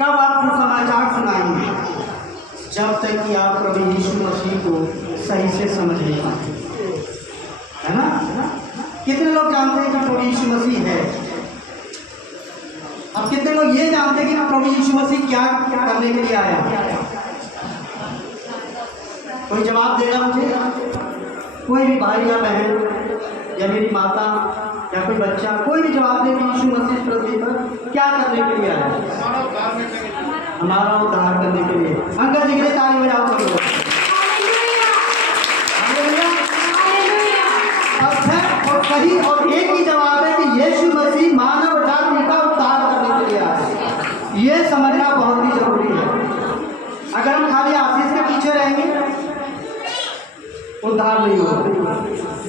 कब आप सुसमाचार सुनाएंगे? जब तक कि आप प्रभु यीशु मसीह को सही से समझ नहीं पाते, है ना? कितने लोग जानते हैं कि प्रभु यीशु मसीह है? अब कितने लोग ये जानते हैं कि प्रभु यीशु मसीह क्या करने के लिए आया? कोई जवाब देगा मुझे? कोई भी भाई या बहन या मेरी माता या कोई बच्चा, कोई भी जवाब दे कि यीशु मसीह पृथ्वी पर क्या करने के लिए आया? हमारा उद्धार करने के लिए। अंकल जी के लिए ताली बजाओ सब लोग। और सही और एक ही जवाब है कि यीशु मसीह मानव जाति का उद्धार करने के लिए आया। ये समझना बहुत ही जरूरी है। अगर हम खाली आशीष के पीछे रहेंगे, उद्धार नहीं होगा।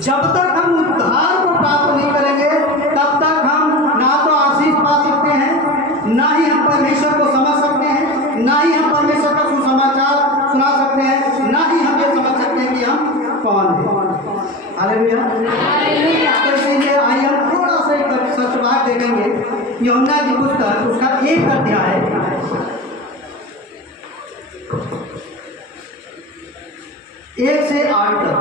जब तक हम उद्धार को प्राप्त नहीं करेंगे, तब तक हम ना तो आशीष पा सकते हैं, ना ही हम परमेश्वर को समझ सकते हैं, ना ही हम परमेश्वर का सुसमाचार सुना सकते हैं, ना ही हम ये समझ सकते हैं कि हम कौन हैं। हालेलुया। तो इसलिए आइए हम थोड़ा सा एक सत्यवाद देखेंगे। यूहन्ना की पुस्तक उसका 1 अध्याय 1 से 8 तक।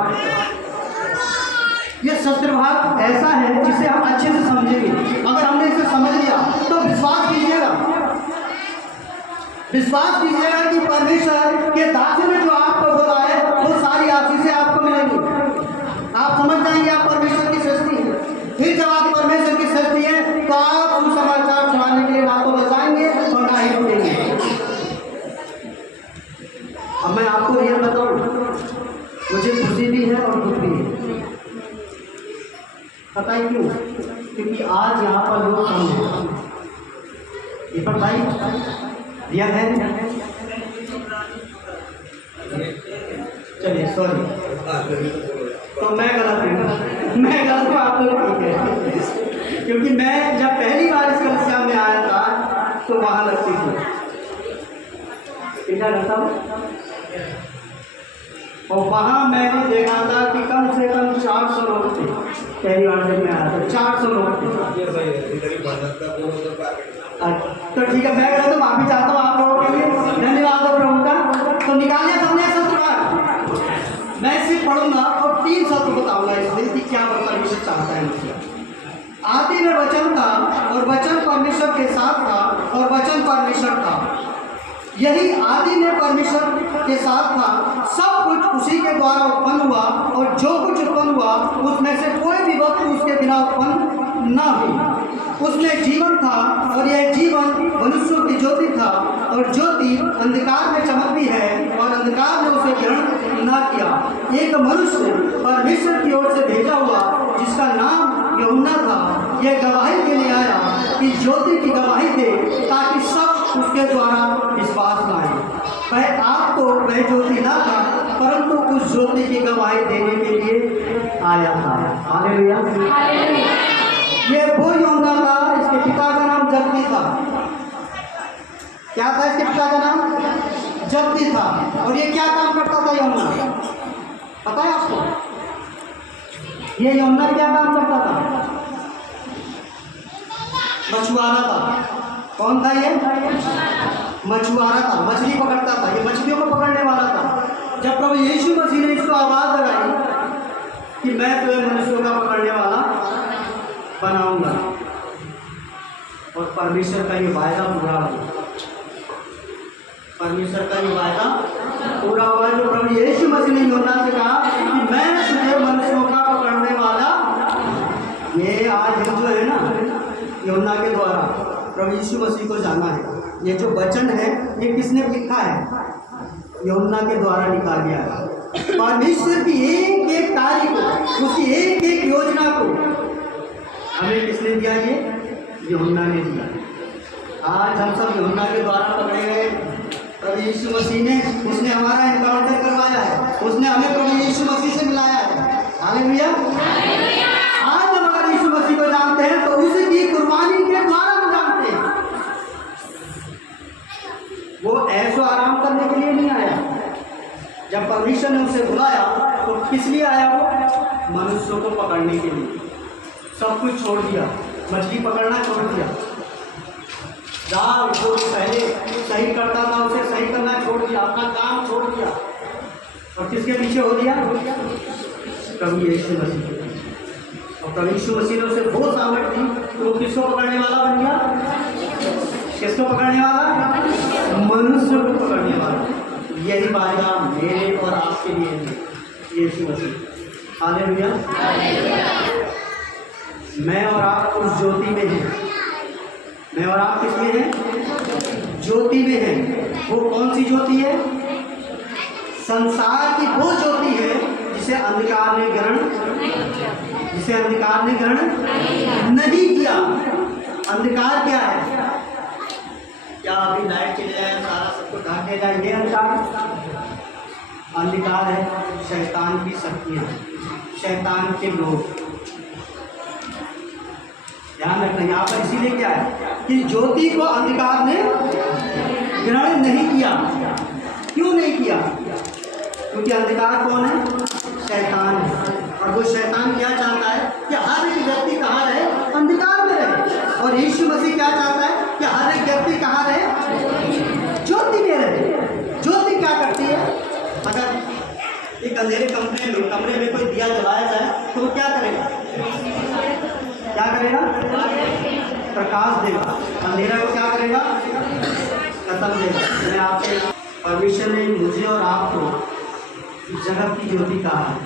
ये सत्यवाद ऐसा है जिसे हम अच्छे से समझेंगे। अगर हमने इसे समझ लिया तो विश्वास कीजिएगा कि परमेश्वर के दास ने जो आपको बोला है वो सारी आशीषें आपको मिलेंगी। आप समझ जाएंगे आप परमेश्वर की सृष्टि है। फिर जब आप परमेश्वर की सृष्टि है तो आप सुसमाचार सुनाने के लिए ना तो बचाएंगे और ना ही रुकेंगे। अब मैं आपको रियल बताऊं, मुझे खुशी भी है और दुख भी है। पता है क्यों? क्योंकि आज यहाँ पर लोग कम हैं। दीपक भाई रियल है? चलिए सॉरी, तो मैं गलत हूँ, आप लोग ठीक है। क्योंकि मैं जब पहली बार इस कलिसिया में आया था तो वहाँ लगती थी क्या करता हूँ, और वहाँ मैंने देखा था कि कम से कम 400 लोग थे। पहली बार जब मैं आया था 400 लोग थे। तो ठीक है, मैं गलत हूँ, माफी चाहता हूँ आप लोगों के लिए। धन्यवाद हो प्रभु का। तो निकालिए सबने सत्यवाद। मैं सिर्फ पढ़ूंगा और 3 शब्द बताऊंगा इसलिए कि क्या परमेश्वर चाहता है मुझे। आदि में वचन था और वचन परमेश्वर के साथ था और वचन परमेश्वर था। यही आदि में परमेश्वर के साथ था। सब कुछ उसी के द्वारा उत्पन्न हुआ और जो कुछ उत्पन्न हुआ उसमें से कोई भी वस्तु उसके बिना उत्पन्न न हुई। उसमें जीवन था और यह जीवन मनुष्यों की ज्योति था और ज्योति अंधकार में चमकती है और अंधकार ने उसे ग्रहण न किया। एक मनुष्य परमेश्वर की ओर से भेजा हुआ जिसका नाम यूहन्ना था, यह गवाही के लिए आया कि ज्योति की गवाही दे ताकि सब उसके द्वारा विश्वास लाए। वह आपको वह ज्योति ना था परंतु उस ज्योति की गवाही देने के लिए आया था। हालेलुया। ये वो यूहन्ना था, इसके पिता का नाम जब्दी था। क्या था इसके पिता का नाम? जब्दी था। और ये क्या काम करता था यूहन्ना? पता है आपको? ये यूहन्ना क्या काम करता था? मछुआरा था। कौन था ये? मछुआरा था, मछली पकड़ता था। ये मछलियों को पकड़ने वाला था। जब प्रभु यीशु मसीह ने इसको आवाज लगाई कि मैं तुम्हें मनुष्यों का पकड़ने वाला बनाऊंगा, और परमेश्वर का ये वायदा पूरा हुआ। परमेश्वर का ये वायदा पूरा हुआ जो प्रभु यीशु मसीह ने यूहन्ना से कहा कि मैं तुझे मनुष्यों का पकड़ने वाला। ये आज जो है ना, यूहन्ना के द्वारा प्रभु यीशु मसीह को जाना है। ये जो वचन है ये किसने लिखा है? यूहन्ना के द्वारा लिखा गया है। परमेश्वर की एक एक कार्य को, उसकी एक एक योजना को हमें किसने दिया? ये यूहन्ना ने दिया। आज हम सब यूहन्ना के द्वारा पकड़े गए। प्रभु यीशु मसीह ने, उसने हमारा एनकाउंटर करवाया है, उसने हमें प्रभु यीशु मसीह से मिलाया है। हालेलुया। आज हम अगर यीशु मसीह को जानते हैं तो उसकी कुर्बानी के द्वारा हम जानते हैं। वो ऐसो आराम करने के लिए नहीं आया। जब परमेश्वर ने उसे बुलाया तो किस लिए आया? वो मनुष्यों को पकड़ने के लिए। सब कुछ छोड़ दिया, मछली पकड़ना छोड़ दिया, जाओ, जो पहले सही करता था उसे सही करना छोड़ दिया, अपना काम छोड़ दिया और किसके पीछे हो दिया? प्रभु यीशु मसीह। और प्रभु यीशु मसीह ने उसे बहुत सामर्थ दी तो वो किसको पकड़ने वाला बन गया? किसको पकड़ने वाला? मनुष्य को पकड़ने वाला। यही वायदा मेरे और आपके लिए है, यीशु मसीह। हालेलुया। मैं और आप उस ज्योति में हैं। मैं और आप किसमें हैं? ज्योति में हैं। वो कौन सी ज्योति है? संसार की वो ज्योति है जिसे अंधकार ने ग्रहण नहीं किया। अंधकार क्या है? क्या अभी लाइट चले जाए, सारा सबको ढाक दिया जाए, ये अंधकार है। शैतान की शक्तियाँ, शैतान के लोग। ध्यान रखना यहाँ पर इसीलिए क्या है कि ज्योति को अंधकार ने ग्रहण नहीं किया। क्यों नहीं किया? क्योंकि अंधकार कौन है? शैतान है। और वो शैतान क्या चाहता है कि हर एक व्यक्ति कहाँ रहे? अंधकार में रहे। और यीशु मसीह क्या चाहता है कि हर एक व्यक्ति कहाँ रहे? ज्योति में रहे। ज्योति क्या करती है? अगर एक अंधेरे कमरे में कोई दिया जलाया जाए तो वो क्या करेगा? क्या करेगा? प्रकाश देगा। अंधेरा को क्या करेगा? खत्म देगा। मैंने आपसे परमेश्वर ने मुझे और आपको जगत की ज्योति कहा है।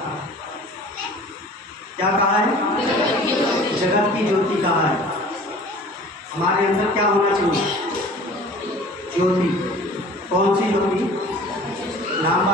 क्या कहा है? जगत की ज्योति कहा है। हमारे अंदर क्या होना चाहिए? ज्योति। कौन सी ज्योति? नाम